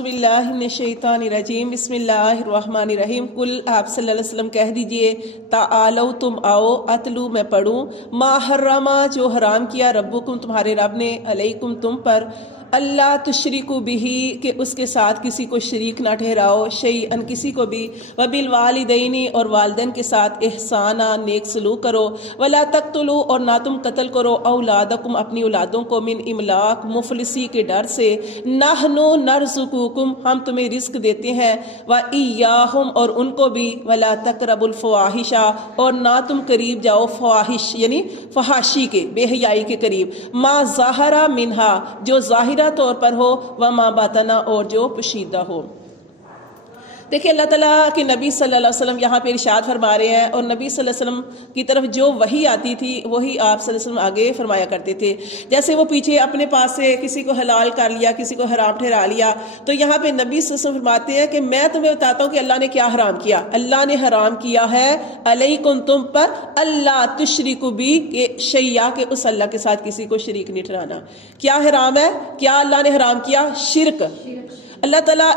باللہ من الشیطان الرجیم بسم اللہ الرحمن الرحیم کل آپ صلی اللہ علیہ وسلم کہہ دیجئے تعالو تم آؤ اتلو میں پڑھوں ما حرما جو حرام کیا ربکم تمہارے رب نے علیکم تم پر اللہ تشرکو بہی کہ اس کے ساتھ کسی کو شریک نہ ٹھہراؤ شیئن کسی کو بھی وبالوالدین اور والدین کے ساتھ احسانا نیک سلوک کرو ولا تقتلوا اور نہ تم قتل کرو اولادکم اپنی اولادوں کو من املاق مفلسی کے ڈر سے نحنو نرزقکم ہم تمہیں رزق دیتے ہیں وایاہم اور ان کو بھی ولا تقربوا الفواحش اور نہ تم قریب جاؤ فواحش یعنی فحاشی کے بے حیائی کے قریب ما ظاہرا منہا جو ظاہر طور پر ہو وما باطنا اور جو پوشیدہ ہو۔ دیکھیں اللہ تعالیٰ کے نبی صلی اللہ علیہ وسلم یہاں پہ ارشاد فرما رہے ہیں اور نبی صلی اللہ علیہ وسلم کی طرف جو وحی آتی تھی وہی آپ صلی اللہ علیہ وسلم آگے فرمایا کرتے تھے۔ جیسے وہ پیچھے اپنے پاس سے کسی کو حلال کر لیا کسی کو حرام ٹھہرا لیا، تو یہاں پہ نبی صلی اللہ علیہ وسلم فرماتے ہیں کہ میں تمہیں بتاتا ہوں کہ اللہ نے کیا حرام کیا۔ اللہ نے حرام کیا ہے علیکم تم پر اللہ تشرکو بی کہ شی'a کہ اس اللہ کے ساتھ کسی کو شریک نہیں ٹھہرانا۔ کیا حرام ہے؟ کیا اللہ نے حرام کیا؟ شرک۔ اللہ تعالیٰ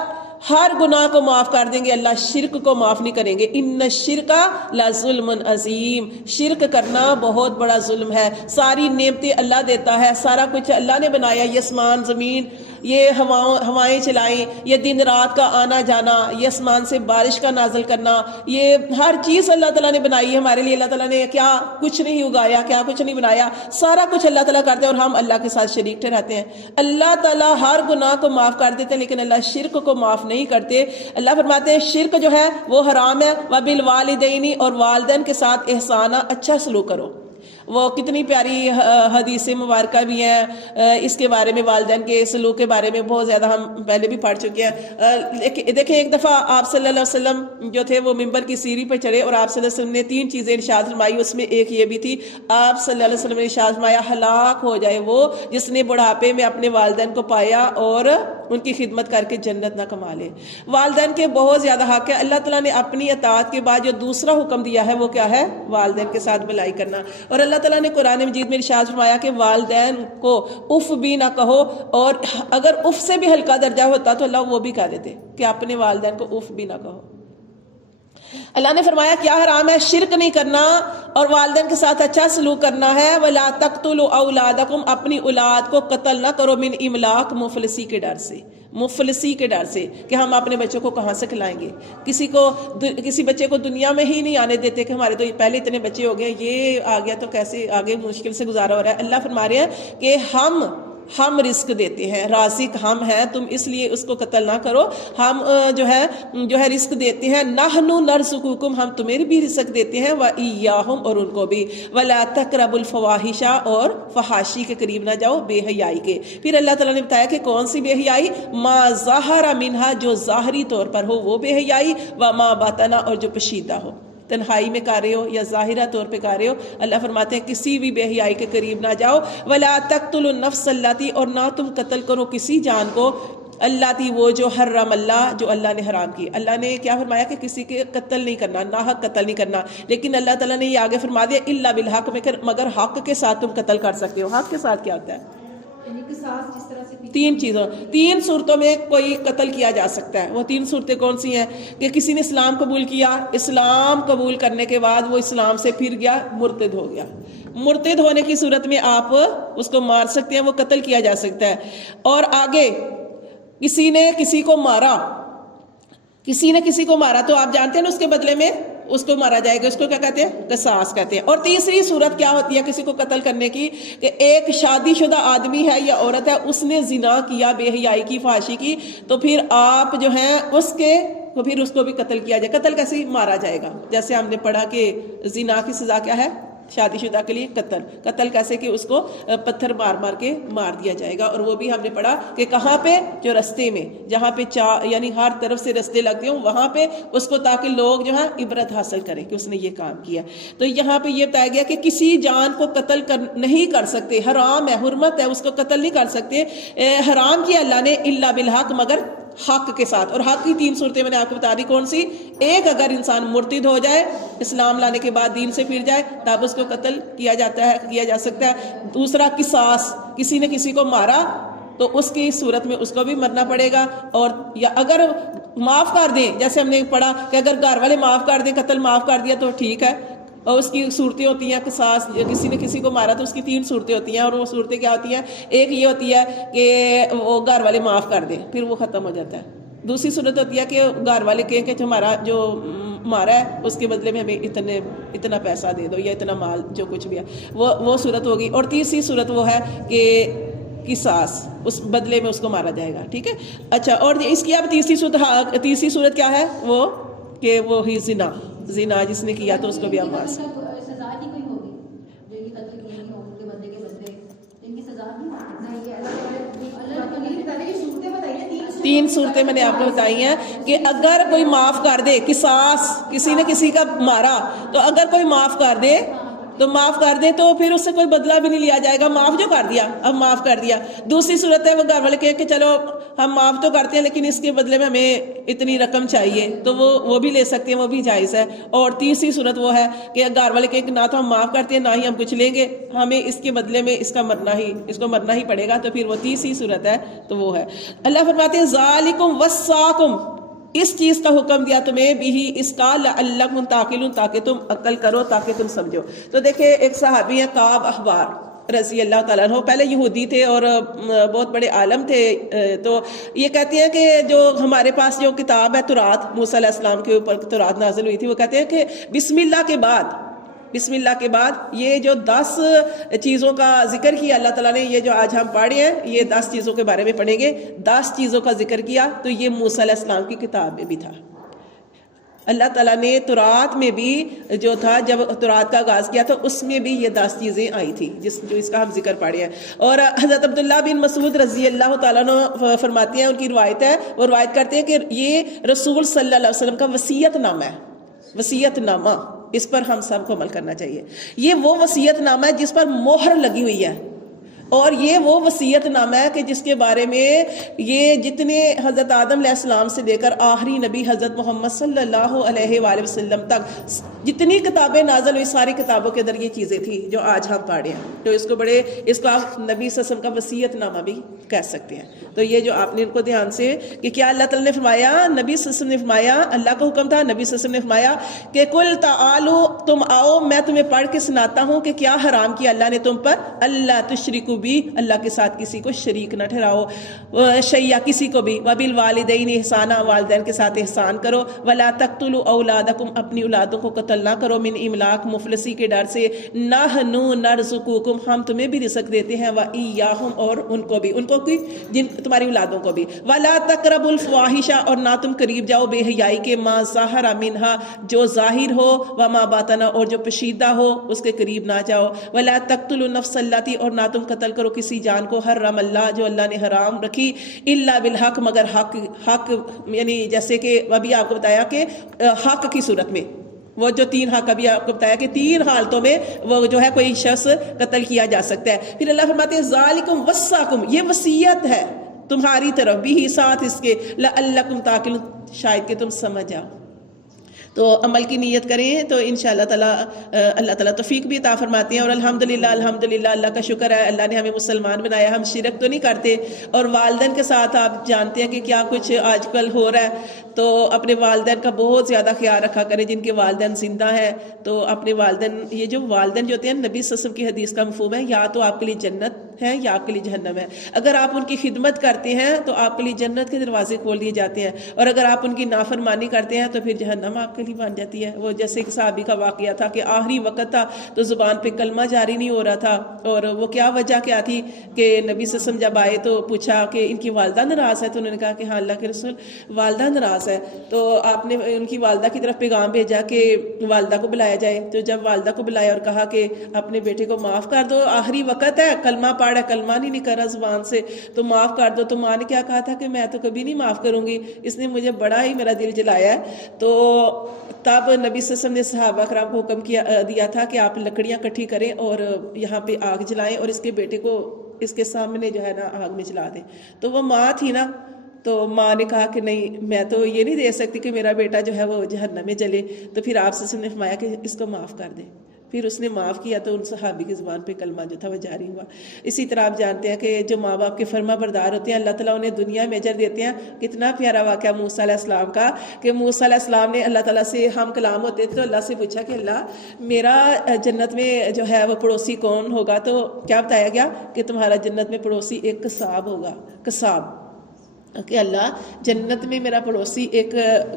ہر گناہ کو معاف کر دیں گے، اللہ شرک کو معاف نہیں کریں گے۔ ان الشرک لظلم عظیم، شرک کرنا بہت بڑا ظلم ہے۔ ساری نعمتیں اللہ دیتا ہے، سارا کچھ اللہ نے بنایا، یہ آسمان زمین، یہ ہوائیں چلائیں، یہ دن رات کا آنا جانا، یہ آسمان سے بارش کا نازل کرنا، یہ ہر چیز اللہ تعالیٰ نے بنائی ہے ہمارے لیے۔ اللہ تعالیٰ نے کیا کچھ نہیں اگایا، کیا کچھ نہیں بنایا، سارا کچھ اللہ تعالیٰ کرتے ہیں اور ہم اللہ کے ساتھ شریک ٹھہراتے ہیں۔ اللہ تعالیٰ ہر گناہ کو معاف کر دیتے ہیں لیکن اللہ شرک کو معاف نہیں کرتے۔ اللہ فرماتے ہیں شرک جو ہے وہ حرام ہے، وبالوالدین اور والدین کے ساتھ احسانہ اچھا سلوک کرو۔ وہ کتنی پیاری حدیث مبارکہ بھی ہیں اس کے بارے میں، والدین کے سلوک کے بارے میں بہت زیادہ ہم پہلے بھی پڑھ چکے ہیں۔ دیکھیں ایک دفعہ آپ صلی اللہ علیہ وسلم جو تھے وہ ممبر کی سیڑھی پہ چڑھے اور آپ صلی اللہ علیہ وسلم نے 3 چیزیں ارشاد فرمائی، اس میں ایک یہ بھی تھی، آپ صلی اللہ علیہ وسلم نے ارشاد فرمایا ہلاک ہو جائے وہ جس نے بڑھاپے میں اپنے والدین کو پایا اور ان کی خدمت کر کے جنت نہ کما لے۔ والدین کے بہت زیادہ حق ہے۔ اللہ تعالیٰ نے اپنی اطاعت کے بعد جو دوسرا حکم دیا ہے وہ کیا ہے؟ والدین کے ساتھ بھلائی کرنا۔ اور اللہ تعالیٰ نے قرآن مجید میں ارشاد فرمایا کہ والدین کو اف بھی نہ کہو، اور اگر اف سے بھی ہلکا درجہ ہوتا تو اللہ وہ بھی کہہ دیتے کہ اپنے والدین کو اف بھی نہ کہو۔ اللہ نے فرمایا کیا حرام ہے؟ شرک نہیں کرنا اور والدین کے ساتھ اچھا سلوک کرنا ہے۔ وَلَا تَقْتُلُوا أَوْلَادَكُمْ اپنی اولاد کو قتل نہ کرو من املاق مفلسی کے ڈر سے، مفلسی کے ڈر سے کہ ہم اپنے بچوں کو کہاں سے کھلائیں گے۔ کسی بچے کو دنیا میں ہی نہیں آنے دیتے کہ ہمارے تو پہلے اتنے بچے ہو گئے، یہ آ گیا تو کیسے آگے مشکل سے گزارا ہو رہا ہے۔ اللہ فرما رہے ہیں کہ ہم رزق دیتے ہیں، رازق ہم ہیں، تم اس لیے اس کو قتل نہ کرو۔ ہم جو ہے رزق دیتے ہیں، نحنو نرزقکم ہم تمہیں بھی رزق دیتے ہیں، وایاہم اور ان کو بھی، ولا تقربوا الفواحش اور فحاشی کے قریب نہ جاؤ بے حیائی کے۔ پھر اللہ تعالیٰ نے بتایا کہ کون سی بے حیائی؟ ما ظاہر منہا جو ظاہری طور پر ہو وہ بے حیائی، وما باطنا اور جو پوشیدہ ہو، تنہائی میں کر رہے ہو یا ظاہرہ طور پہ کر رہے ہو۔ اللہ فرماتے ہیں کسی بھی بے حیائی کے قریب نہ جاؤ۔ ولا تقتلوا النفس اللاتی اور نہ تم قتل کرو کسی جان کو، اللاتی وہ جو حرم اللہ جو اللہ نے حرام کی۔ اللہ نے کیا فرمایا کہ کسی کے قتل نہیں کرنا، ناحق قتل نہیں کرنا، لیکن اللہ تعالیٰ نے یہ آگے فرما دیا الا بالحق مگر حق کے ساتھ تم قتل کر سکتے ہو۔ حق کے ساتھ کیا ہوتا ہے؟ 3 چیزوں 3 صورتوں میں کوئی قتل کیا جا سکتا ہے۔ وہ 3 صورتیں کون سی ہیں؟ کہ کسی نے اسلام قبول کیا، اسلام قبول کرنے کے بعد وہ اسلام سے پھر گیا، مرتد ہو گیا۔ مرتد ہونے کی صورت میں آپ اس کو مار سکتے ہیں، وہ قتل کیا جا سکتا ہے۔ اور آگے کسی نے کسی کو مارا، کسی نے کسی کو مارا تو آپ جانتے ہیں نا اس کے بدلے میں اس کو مارا جائے گا، اس کو کیا کہتے ہیں؟ قصاص کہتے ہیں۔ اور تیسری صورت کیا ہوتی ہے کسی کو قتل کرنے کی؟ کہ ایک شادی شدہ آدمی ہے یا عورت ہے، اس نے زنا کیا، بے حیائی کی، فحاشی کی، تو پھر آپ جو ہیں پھر اس کو بھی قتل کیا جائے۔ قتل کیسے؟ مارا جائے گا۔ جیسے ہم نے پڑھا کہ زنا کی سزا کیا ہے؟ شادی شدہ کے لیے قتل کیسے کہ اس کو پتھر مار کے مار دیا جائے گا۔ اور وہ بھی ہم نے پڑھا کہ کہاں پہ؟ جو رستے میں، جہاں پہ یعنی ہر طرف سے رستے لگتے ہوں وہاں پہ اس کو، تاکہ لوگ جو ہے عبرت حاصل کریں کہ اس نے یہ کام کیا۔ تو یہاں پہ یہ بتایا گیا کہ کسی جان کو قتل نہیں کر سکتے، حرام ہے، حرمت ہے، اس کو قتل نہیں کر سکتے۔ حرام کیا اللہ نے الا بالحق مگر حق کے ساتھ۔ اور حق کی 3 صورتیں میں نے آپ کو بتا دی کون سی؟ ایک اگر انسان مرتد ہو جائے، اسلام لانے کے بعد دین سے پھر جائے، تب اس کو قتل کیا جا سکتا ہے۔ دوسرا قصاص، کسی نے کسی کو مارا تو اس کی صورت میں اس کو بھی مرنا پڑے گا. اور یا اگر معاف کر دیں، جیسے ہم نے پڑھا کہ اگر گھر والے معاف کر دیں، قتل معاف کر دیا تو ٹھیک ہے. اور اس کی صورتیں ہوتی ہیں قصاص، کسی نے کسی کو مارا تو اس کی 3 صورتیں ہوتی ہیں. اور وہ صورتیں کیا ہوتی ہیں؟ ایک یہ ہوتی ہے کہ وہ گھر والے معاف کر دیں، پھر وہ ختم ہو جاتا ہے. دوسری صورت ہوتی ہے کہ گھر والے کہیں کہ ہمارا جو مارا ہے اس کے بدلے میں ہمیں اتنا پیسہ دے دو یا اتنا مال جو کچھ بھی ہے، وہ صورت ہوگی. اور تیسری صورت وہ ہے کہ قصاص، اس بدلے میں اس کو مارا جائے گا. ٹھیک ہے. اچھا، اور اس کی اب تیسری صورت کیا ہے؟ وہ کہ وہی زنا جس نے کیا تو اس کو بھی ہم مار سکتے. سزا نہیں کوئی ہوگی جو یہ قتل کیے نہیں ہوں کے بدلے کے بدلے ان کی سزا نہیں ہے. تین صورتیں میں نے آپ کو بتائی ہیں کہ اگر کوئی معاف کر دے، قصاص، کسی نے کسی کا مارا تو اگر کوئی معاف کر دے تو پھر اس سے کوئی بدلہ بھی نہیں لیا جائے گا. معاف جو کر دیا، اب معاف کر دیا. دوسری صورت ہے وہ گھر والے کہیں کہ چلو ہم معاف تو کرتے ہیں لیکن اس کے بدلے میں ہمیں اتنی رقم چاہیے، تو وہ بھی لے سکتے ہیں، وہ بھی جائز ہے. اور تیسری صورت وہ ہے کہ گھر والے کہیں کہ نہ تو ہم معاف کرتے ہیں نہ ہی ہم کچھ لیں گے، ہمیں اس کے بدلے میں اس کو مرنا ہی پڑے گا، تو پھر وہ تیسری صورت ہے تو وہ ہے. اللہ فرماتے ہیں ذالکم وصاکم، اس چیز کا حکم دیا تمہیں بھی اس کا لعلکم تعقلون، تاکہ تم عقل کرو، تاکہ تم سمجھو. تو دیکھیں ایک صحابی ہیں کعب احبار رضی اللہ تعالیٰ عنہ، پہلے یہودی تھے اور بہت بڑے عالم تھے. تو یہ کہتے ہیں کہ جو ہمارے پاس جو کتاب ہے تورات، موسیٰ علیہ السلام کے اوپر تورات نازل ہوئی تھی، وہ کہتے ہیں کہ بسم اللہ کے بعد یہ جو 10 چیزوں کا ذکر کیا اللہ تعالیٰ نے، یہ جو آج ہم پڑھ رہے ہیں یہ 10 چیزوں کے بارے میں پڑھیں گے. 10 چیزوں کا ذکر کیا تو یہ موسیٰ علیہ السلام کی کتاب میں بھی تھا. اللہ تعالیٰ نے تورات میں بھی جو تھا، جب تورات کا آغاز کیا تو اس میں بھی یہ 10 چیزیں آئی تھی جو اس کا ہم ذکر پڑھ رہے ہیں. اور حضرت عبداللہ بن مسعود رضی اللہ تعالیٰ عنہ فرماتے ہیں، ان کی روایت ہے، وہ روایت کرتے ہیں کہ یہ رسول صلی اللہ علیہ وسلم کا وصیت نامہ ہے. وصیت نامہ، اس پر ہم سب کو عمل کرنا چاہیے. یہ وہ وصیت نامہ ہے جس پر مہر لگی ہوئی ہے، اور یہ وہ وصیت نامہ ہے کہ جس کے بارے میں یہ جتنے حضرت آدم علیہ السلام سے لے کر آخری نبی حضرت محمد صلی اللہ علیہ وآلہ وسلم تک جتنی کتابیں نازل ہوئی، ساری کتابوں کے اندر یہ چیزیں تھیں جو آج ہم پڑھ رہے ہیں. تو اس کو آپ نبی صلی اللہ علیہ وسلم کا وصیت نامہ بھی کہہ سکتے ہیں. تو یہ جو آپ نے ان کو دھیان سے کہ کیا اللہ تعالیٰ نے فرمایا، نبی صلی اللہ علیہ وسلم نے فرمایا، اللہ کا حکم تھا، نبی صلی اللہ علیہ وسلم نے فرمایا کہ قل تعالو، تم آؤ میں تمہیں پڑھ کے سناتا ہوں کہ کیا حرام کیا اللہ نے تم پر، اللہ تشرکو بھی، اللہ کے ساتھ کسی کو شریک نہ ٹھہراؤ، شیعہ کسی کو بھی، وبالوالدین احسانا، والدین کے ساتھ احسان کرو، ولا تقتلوا اولادکم، اپنی اولادوں کو قتل نہ کرو، من املاق، مفلسی کے ڈر سے، نحن نرزقکم، ہم تمہیں بھی رزق دیتے ہیں، وایاہم، اور ان کو بھی، ان کو بھی جن تمہاری اولادوں کو بھی، ولا تقربوا الفواحش، اور نہ تم قریب جاؤ بے حیائی کے، ما ظہر منہا، جو ظاہر ہو، وما باطن، اور جو پشیدہ ہو اس کے قریب نہ جاؤ، ولا تقتلوا النفس التی، اور نہ تم قتل کرو کسی جان کو، حرم اللہ، جو اللہ نے حرام رکھی، الا بالحق، مگر حق یعنی جیسے کہ ابھی آپ کو بتایا کہ حق کی صورت میں، وہ جو 3 حق ابھی آپ کو بتایا کہ 3 حالتوں میں وہ جو ہے کوئی شخص قتل کیا جا سکتا ہے. پھر اللہ فرماتے ہیں ذالکم وصاکم، یہ وصیت ہے تمہاری طرف بھی، ساتھ اس کے لعلکم تعقلون، شاید کہ تم سمجھ جاؤ. تو عمل کی نیت کریں تو انشاءاللہ تعالی اللہ تعالیٰ توفیق بھی عطا فرماتے ہیں. اور الحمدللہ اللہ کا شکر ہے، اللہ نے ہمیں مسلمان بنایا، ہم شرک تو نہیں کرتے. اور والدین کے ساتھ آپ جانتے ہیں کہ کیا کچھ آج کل ہو رہا ہے، تو اپنے والدین کا بہت زیادہ خیال رکھا کریں. جن کے والدین زندہ ہیں تو اپنے والدین، یہ جو والدین جو ہوتے ہیں، نبی صلی اللہ علیہ وسلم کی حدیث کا مفہوم ہے، یا تو آپ کے لیے جنت ہے یا آپ کے لیے جہنم ہے. اگر آپ ان کی خدمت کرتے ہیں تو آپ کے لیے جنت کے دروازے کھول دیے جاتے ہیں، اور اگر آپ ان کی نافرمانی کرتے ہیں تو پھر جہنم آپ کے لیے بن جاتی ہے. وہ جیسے ایک صحابی کا واقعہ تھا کہ آخری وقت تھا تو زبان پہ کلمہ جاری نہیں ہو رہا تھا، اور وہ کیا وجہ کیا تھی کہ نبی صلی اللہ علیہ وسلم جب آئے تو پوچھا کہ ان کی والدہ ناراض ہے، تو انہوں نے کہا کہ ہاں اللہ کے رسول والدہ ناراض ہے. تو آپ نے ان کی والدہ کی طرف پیغام بھیجا کہ والدہ کو بلایا جائے. تو جب والدہ کو بلایا اور کہا کہ اپنے بیٹے کو معاف کر دو، آخری وقت ہے، کلمہ پڑھ ہے، کلمہ نہیں نکل رہا زبان سے، تو معاف کر دو. تو ماں نے کیا کہا تھا کہ میں تو کبھی نہیں معاف کروں گی، اس نے مجھے بڑا ہی میرا دل جلایا ہے. تو تب نبی صلی اللہ علیہ وسلم نے صحابہ کرام کو حکم دیا تھا کہ آپ لکڑیاں اکٹھی کریں اور یہاں پہ آگ جلائیں اور اس کے بیٹے کو اس کے سامنے جو ہے نا آگ میں جلا دیں. تو وہ ماں تھی نا، تو ماں نے کہا کہ نہیں، میں تو یہ نہیں دے سکتی کہ میرا بیٹا جو ہے وہ جہنم میں جلے. تو پھر آپ سے نے فرمایا کہ اس کو معاف کر دیں. پھر اس نے معاف کیا تو ان صحابی کی زبان پہ کلمہ جو تھا وہ جاری ہوا۔ اسی طرح آپ جانتے ہیں کہ جو ماں باپ کے فرما بردار ہوتے ہیں اللہ تعالیٰ انہیں دنیا میں اجر دیتے ہیں۔ کتنا پیارا واقعہ موسیٰ علیہ السلام کا کہ موسیٰ علیہ السلام نے اللہ تعالیٰ سے ہم کلام ہوتے تھے تو اللہ سے پوچھا کہ اللہ میرا جنت میں جو ہے وہ پڑوسی کون ہوگا، تو کیا بتایا گیا کہ تمہارا جنت میں پڑوسی ایک قصاب ہوگا، قصاب، کہ اللہ جنت میں میرا پڑوسی ایک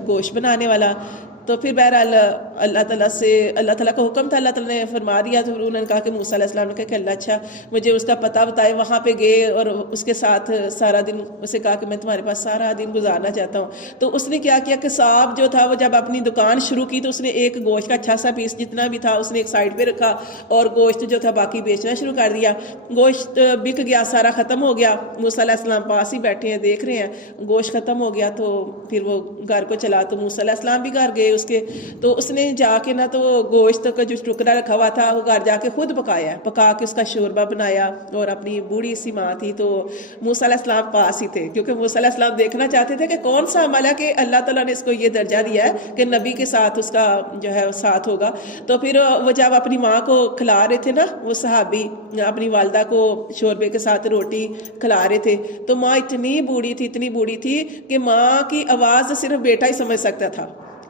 گوشت بنانے والا۔ تو پھر بہرحال اللہ تعالیٰ سے اللہ تعالیٰ کا حکم تھا، اللہ تعالیٰ نے فرما دیا، تو انہوں نے کہا کہ موسیٰ علیہ السلام نے کہا کہ اللہ اچھا مجھے اس کا پتہ بتائے۔ وہاں پہ گئے اور اس کے ساتھ سارا دن اسے کہا کہ میں تمہارے پاس سارا دن گزارنا چاہتا ہوں۔ تو اس نے کیا کیا کہ صاحب جو تھا وہ جب اپنی دکان شروع کی تو اس نے ایک گوشت کا اچھا سا پیس جتنا بھی تھا اس نے ایک سائڈ پہ رکھا اور گوشت جو تھا باقی بیچنا شروع کر دیا۔ گوشت بک گیا، سارا ختم ہو گیا، موسیٰ علیہ السلام پاس ہی بیٹھے ہیں دیکھ رہے ہیں گوشت ختم ہو گیا۔ تو پھر وہ گھر کو چلا تو موسیٰ علیہ السلام بھی گھر گئے اس کے، تو اس نے جا کے نا تو گوشت کا جو ٹکڑا رکھا ہوا تھا وہ گھر جا کے خود پکایا، پکا کے اس کا شوربہ بنایا، اور اپنی بوڑھی سی ماں تھی تو موسیٰ علیہ السلام پاس ہی تھے کیونکہ موسیٰ علیہ السلام دیکھنا چاہتے تھے کہ کون سا عمل ہے کہ اللہ تعالیٰ نے اس کو یہ درجہ دیا ہے کہ نبی کے ساتھ اس کا جو ہے ساتھ ہوگا۔ تو پھر وہ جب اپنی ماں کو کھلا رہے تھے نا وہ صحابی اپنی والدہ کو شوربے کے ساتھ روٹی کھلا رہے تھے تو ماں اتنی بوڑھی تھی کہ ماں کی آواز صرف بیٹا ہی سمجھ سکتا تھا،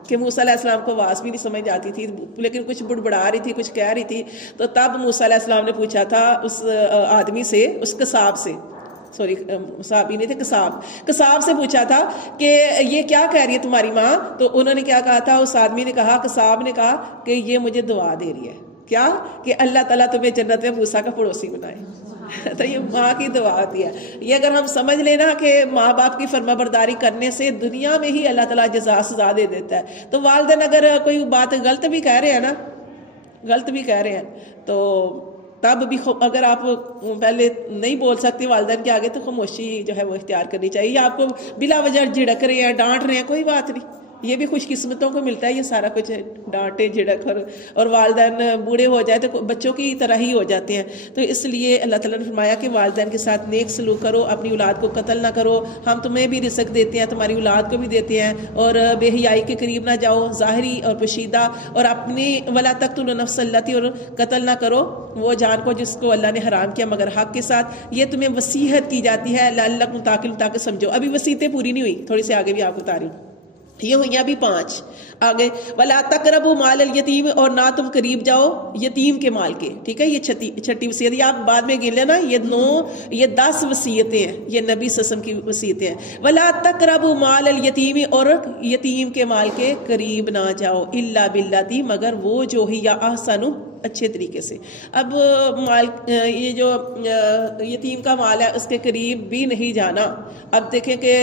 کہ موسیٰ علیہ السلام کو آواز بھی نہیں سمجھ آتی تھی لیکن کچھ بڑبڑا رہی تھی، کچھ کہہ رہی تھی۔ تو تب موسیٰ علیہ السلام نے پوچھا تھا اس آدمی سے، اس قصاب سے، سوری صحابی نہیں تھے، قصاب سے پوچھا تھا کہ یہ کیا کہہ رہی ہے تمہاری ماں؟ تو انہوں نے کیا کہا تھا، اس آدمی نے کہا، قصاب نے کہا کہ یہ مجھے دعا دے رہی ہے، کیا کہ اللہ تعالیٰ تمہیں جنت میں موسیٰ کا پڑوسی بنائے۔ تو یہ ماں کی دعا ہوتی ہے۔ یہ اگر ہم سمجھ لینا کہ ماں باپ کی فرما برداری کرنے سے دنیا میں ہی اللہ تعالیٰ جزا سزا دے دیتا ہے۔ تو والدین اگر کوئی بات غلط بھی کہہ رہے ہیں تو تب بھی اگر آپ پہلے نہیں بول سکتے والدین کے آگے تو خاموشی جو ہے وہ اختیار کرنی چاہیے، یا آپ کو بلا وجہ جھڑک رہے ہیں، ڈانٹ رہے ہیں، کوئی بات نہیں، یہ بھی خوش قسمتوں کو ملتا ہے یہ سارا کچھ، ڈانٹے جھڑک اور والدین بوڑھے ہو جائے تو بچوں کی طرح ہی ہو جاتے ہیں۔ تو اس لیے اللہ تعالیٰ نے فرمایا کہ والدین کے ساتھ نیک سلوک کرو، اپنی اولاد کو قتل نہ کرو، ہم تمہیں بھی رزق دیتے ہیں، تمہاری اولاد کو بھی دیتے ہیں، اور بے حیائی کے قریب نہ جاؤ ظاہری اور پوشیدہ، اور اپنی ولا تقتلوا النفس التی، اور قتل نہ کرو وہ جان کو جس کو اللہ نے حرام کیا مگر حق کے ساتھ۔ یہ تمہیں وصیحت کی جاتی ہے لعلکم تعقلون، تاکہ سمجھو۔ ابھی وصیتیں پوری نہیں ہوئی، تھوڑی سی آگے بھی آپ کو بتا رہی ہوں، یہ ہوئی ابھی 5 آگے، ولا تقربوا مال الیتیم، اور نہ تم قریب جاؤ یتیم کے مال کے، ٹھیک ہے، یہ چھٹی وصیت، یہ آپ بعد میں گن لینا، یہ 10 وصیتیں ہیں، یہ نبی صلی اللہ علیہ وسلم کی وصیتیں ہیں۔ ولا تقربوا مال الیتیم، اور یتیم کے مال کے قریب نہ جاؤ، الا باللتی، مگر وہ جو ہی یا احسن، اچھے طریقے سے۔ اب مال، یہ جو یتیم کا مال ہے اس کے قریب بھی نہیں جانا۔ اب دیکھیں کہ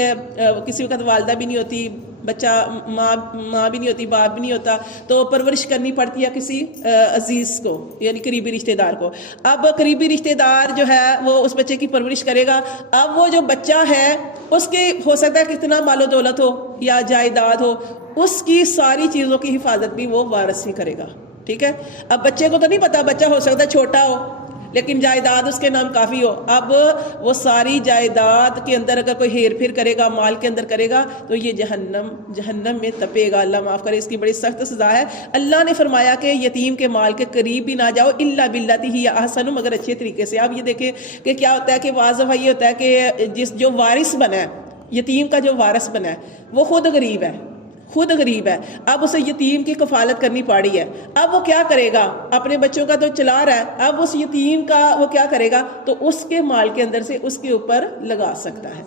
کسی وقت والدہ بھی نہیں ہوتی، بچہ ماں بھی نہیں ہوتی، باپ بھی نہیں ہوتا، تو پرورش کرنی پڑتی ہے کسی عزیز کو، یعنی قریبی رشتہ دار کو۔ اب قریبی رشتہ دار جو ہے وہ اس بچے کی پرورش کرے گا۔ اب وہ جو بچہ ہے اس کے ہو سکتا ہے کتنا مال و دولت ہو یا جائیداد ہو، اس کی ساری چیزوں کی حفاظت بھی وہ وارث ہی کرے گا، ٹھیک ہے۔ اب بچے کو تو نہیں پتا، بچہ ہو سکتا ہے چھوٹا ہو لیکن جائیداد اس کے نام کافی ہو، اب وہ ساری جائیداد کے اندر اگر کوئی ہیر پھیر کرے گا، مال کے اندر کرے گا، تو یہ جہنم میں تپے گا، اللہ معاف کرے، اس کی بڑی سخت سزا ہے۔ اللہ نے فرمایا کہ یتیم کے مال کے قریب بھی نہ جاؤ، الا باللتی ہی احسن، مگر اچھے طریقے سے۔ اب یہ دیکھیں کہ کیا ہوتا ہے کہ واضح یہ ہوتا ہے کہ جو وارث بنا ہے، یتیم کا جو وارث بنا ہے وہ خود غریب ہے، اب اسے یتیم کی کفالت کرنی پڑی ہے۔ اب وہ کیا کرے گا، اپنے بچوں کا تو چلا رہا ہے، اب اس یتیم کا وہ کیا کرے گا، تو اس کے مال کے اندر سے اس کے اوپر لگا سکتا ہے،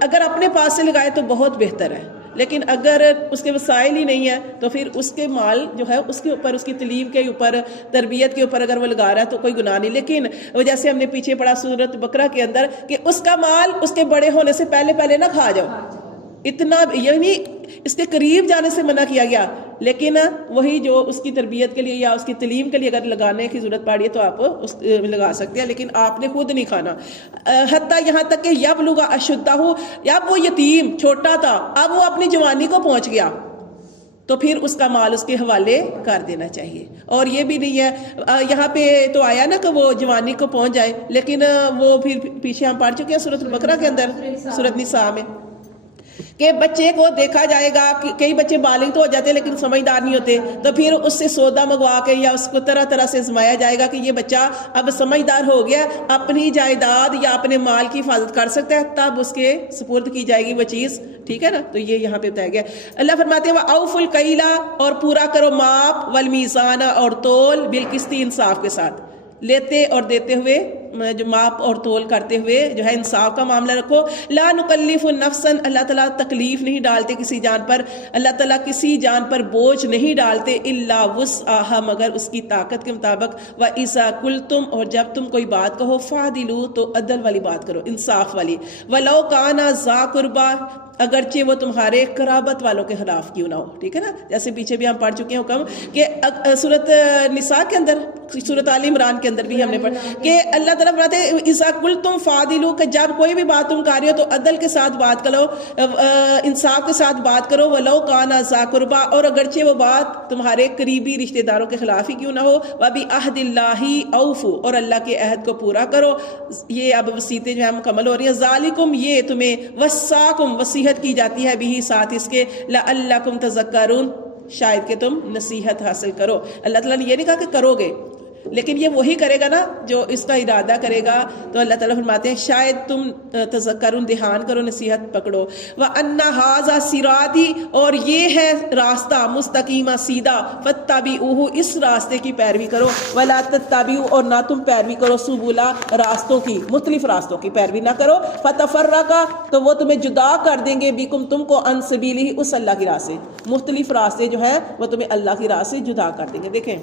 اگر اپنے پاس سے لگائے تو بہت بہتر ہے، لیکن اگر اس کے وسائل ہی نہیں ہے تو پھر اس کے مال جو ہے اس کے اوپر، اس کی تعلیم کے اوپر، تربیت کے اوپر اگر وہ لگا رہا ہے تو کوئی گناہ نہیں۔ لیکن جیسے ہم نے پیچھے پڑھا سورۃ بقرہ کے اندر کہ اس کا مال اس کے بڑے ہونے سے پہلے نہ کھا جاؤ، اتنا، یعنی اس کے قریب جانے سے منع کیا گیا، لیکن وہی جو اس کی تربیت کے لیے یا اس کی تعلیم کے لیے اگر لگانے کی ضرورت پڑی ہے تو آپ اس لگا سکتے ہیں، لیکن آپ نے خود نہیں کھانا۔ حتیٰ یہاں تک کہ یبلغ اشدہ، اب وہ یتیم چھوٹا تھا، اب وہ اپنی جوانی کو پہنچ گیا تو پھر اس کا مال اس کے حوالے کر دینا چاہیے۔ اور یہ بھی نہیں ہے، یہاں پہ تو آیا نا کہ وہ جوانی کو پہنچ جائے، لیکن وہ پھر پیچھے ہم پڑھ چکے ہیں سورۃ البقرہ کے اندر، سورۃ نساء میں، کہ بچے کو دیکھا جائے گا کہ کئی بچے بالغ تو ہو جاتے ہیں لیکن سمجھدار نہیں ہوتے، تو پھر اس سے سودا منگوا کے یا اس کو طرح طرح سے آزمایا جائے گا کہ یہ بچہ اب سمجھدار ہو گیا، اپنی جائیداد یا اپنے مال کی حفاظت کر سکتا ہے، تب اس کے سپرد کی جائے گی وہ چیز، ٹھیک ہے نا. تو یہ یہاں پہ بتایا گیا. اللہ فرماتے ہیں وَأَوْفُوا الْكَيْلَ، اور پورا کرو ماپ، وَالْمِيزَانَ، اور تول، بِالْقِسْطِ، انصاف کے ساتھ، لیتے اور دیتے ہوئے، جو ماپ اور تول کرتے ہوئے جو ہے انصاف کا معاملہ رکھو. لا نکلف نفسا، اللہ تعالیٰ تکلیف نہیں ڈالتے کسی جان پر، اللہ تعالیٰ کسی جان پر بوجھ نہیں ڈالتے، الا وسعها، مگر اس کی طاقت کے مطابق. واذا قلتم، اور جب تم کوئی بات کہو، فعدلوا، تو عدل والی بات کرو، انصاف والی. ولو کان ذا قربا، اگرچہ وہ تمہارے قرابت والوں کے خلاف کیوں نہ ہو، ٹھیک ہے نا. جیسے پیچھے بھی ہم پڑھ چکے ہیں حکم کہ سورۃ نساء کے اندر، سورۃ آل عمران کے اندر بھی ہم نے پڑھا کہ اللہ تعالیٰ فرماتے ہیں اذا قلتم فعدلوا، کہ جب کوئی بھی بات تم کر رہے ہو تو عدل کے ساتھ بات کرو، انصاف کے ساتھ بات کرو. ولو کان ذا قربا، اور اگرچہ وہ بات تمہارے قریبی رشتہ داروں کے خلاف ہی کیوں نہ ہو. وبعہد اللہ اوفوا، اور اللہ کے عہد کو پورا کرو. یہ اب وصیتیں جو ہیں مکمل ہو رہی ہیں. ذالکم، یہ تمہیں، وصاکم، وصیحت کی جاتی ہے، بھی ساتھ اس کے، لعلکم تذکرون، شاید کہ تم نصیحت حاصل کرو. اللہ تعالیٰ نے یہ نہیں کہا کہ کرو گے، لیکن یہ وہی کرے گا نا جو اس کا ارادہ کرے گا. تو اللہ تعالیٰ فرماتے ہیں شاید تم تذکرون، دھیان کرو، نصیحت پکڑو. وَأَنَّ هَذَا صِرَاطِي، اور یہ ہے راستہ مستقیمہ سیدھا، فَاتَّبِعُوهُ، اس راستے کی پیروی کرو. وَلَا تَتَّبِعُوا، اور نہ تم پیروی کرو، سُبُلَ، راستوں کی، مختلف راستوں کی پیروی نہ کرو. فَتَفَرَّقَ، تو وہ تمہیں جدا کر دیں گے، بِكُمْ، تم کو، عَنْ سَبِيلِهِ، اس اللہ کی راہ سے. مختلف راستے جو ہیں وہ تمہیں اللہ کی راہ سے جدا کر دیں گے. دیکھیں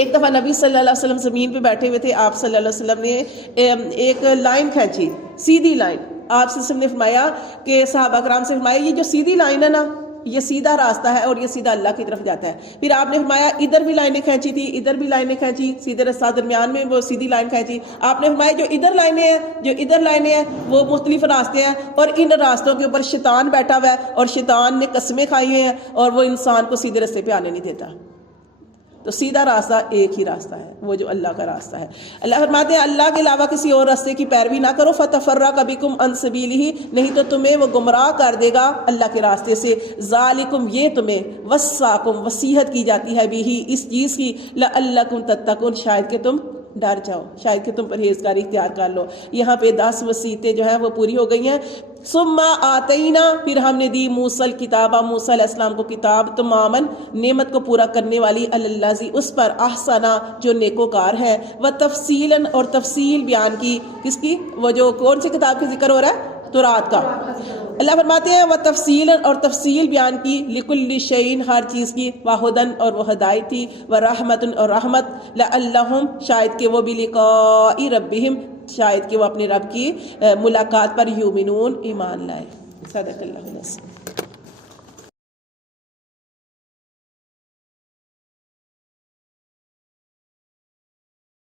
ایک دفعہ نبی صلی اللہ علیہ وسلم زمین پہ بیٹھے ہوئے تھے، آپ صلی اللہ علیہ وسلم نے ایک لائن کھینچی، سیدھی لائن. آپ صلی اللہ علیہ وسلم نے فرمایا کہ صحابہ کرام سے فرمایا یہ جو سیدھی لائن ہے نا، یہ سیدھا راستہ ہے اور یہ سیدھا اللہ کی طرف جاتا ہے. پھر آپ نے فرمایا ادھر بھی لائنیں کھینچی تھی، ادھر بھی لائنیں کھینچی، سیدھے راستہ درمیان میں وہ سیدھی لائن کھینچی. آپ نے فرمایا جو ادھر لائنیں ہیں وہ مختلف راستے ہیں، اور ان راستوں کے اوپر شیطان بیٹھا ہوا ہے، اور شیطان نے قسمیں کھائی ہوئی ہیں، اور وہ انسان کو سیدھے راستے پہ آنے نہیں دیتا. تو سیدھا راستہ ایک ہی راستہ ہے، وہ جو اللہ کا راستہ ہے. اللہ فرماتے ہیں اللہ کے علاوہ کسی اور راستے کی پیروی نہ کرو. فتفرق بکم عن سبیلہ، نہیں تو تمہیں وہ گمراہ کر دے گا اللہ کے راستے سے. ذالکم، یہ تمہیں، وصاکم، وصیحت کی جاتی ہے بھی اس چیز کی، لعلکم تتقون، شاید کہ تم ڈر جاؤ، شاید کہ تم پرہیزگاری اختیار کر لو. یہاں پہ 10 وصیتیں جو ہیں وہ پوری ہو گئی ہیں. ثم آتینا، پھر ہم نے دی موسیٰ الکتابہ، موسیٰ علیہ السلام کو کتاب، تماماً، نعمت کو پورا کرنے والی، الذی، اس پر، احسنا، جو نیکوکار ہے، وتفصیلاً، اور تفصیل بیان کی، کس کی؟ وہ جو کون سی کتاب کا ذکر ہو رہا ہے؟ تورات کا. اللہ فرماتے ہیں وتفصیلاً، اور تفصیل بیان کی، لکل شیء، ہر چیز کی، وہدن، اور وہ ہدایت تھی، ورحمۃ، اور رحمت، لعلہم، شاید کہ وہ بلقاء ربہم، شاید کہ وہ اپنے رب کی ملاقات پر یؤمنون، ایمان لائے. صدق اللہ العظیم.